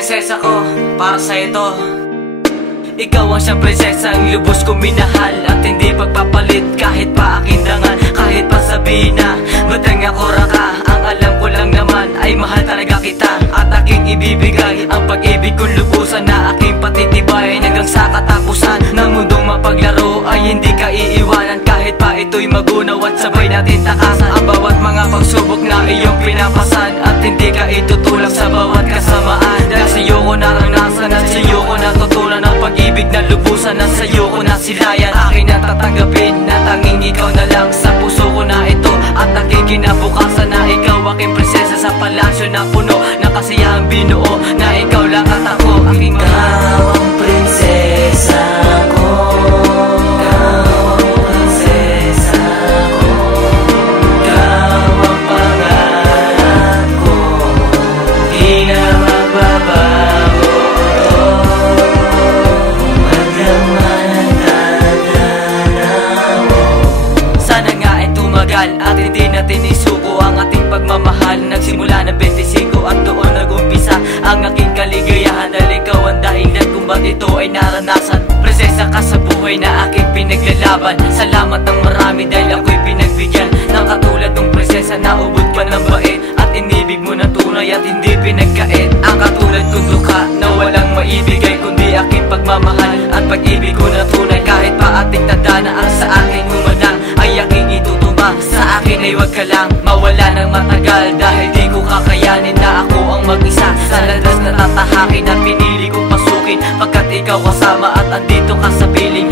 Prinsesa ko, para sa ito. Ikaw ang siyang prinsesang lubos ko minahal, at hindi pagpapalit kahit pa aking dangal. Kahit pa sabihin na matang ako raka, ang alam ko lang naman ay mahal talaga kita. At aking ibibigay ang pag-ibig kong lubusan, na aking patitibayin hanggang sa katapusan ng mundong mapaglaro ay hindi ka iiwanan. Kahit pa ito'y magunaw at sabay natin takasan ang bawat mga pagsubok na iyong pinapasan, at hindi ka itutulak sa bawat kasamaan. Dahil sa'yo ko naranasan at sa'yo ko natutunan ang pag-ibig na lubusan, at sa'yo ko nasilayan. Akin na tatanggapin na tanging ikaw na lang sa puso ko na ito, at aking kinabukasan na ikaw aking prinsesa sa palasyo na puno ng kasiyahang binuo, na ikaw lang at ako aking ikaw ang prinsesa ko. At hindi natin isuko ang ating pagmamahal. Nagsimula ng 25 at doon nag-umpisa ang aking kaligayahan, dahil ikaw ang dahilan kung ba't ito ay naranasan. Prinsesa ka sa buhay na aking pinaglalaban. Salamat ng marami dahil ako'y pinagbigyan ng katulad ng prinsesa na ubod pa ng bait, at inibig mo na tunay at hindi pinagkait. Ang katulad kong duka na walang maibigay kundi aking pagmamahal at pag-ibig ko na tunay. Kahit pa ating tanda na ang sa aking humadang ay aking itutuma, sa akin ay wag ka lang mawala ng matagal, dahil di ko kakayanin na ako ang mag-isa sa landas na tatahakin, at pinili kong pasukin pagkat ikaw kasama at andito ka sa piling.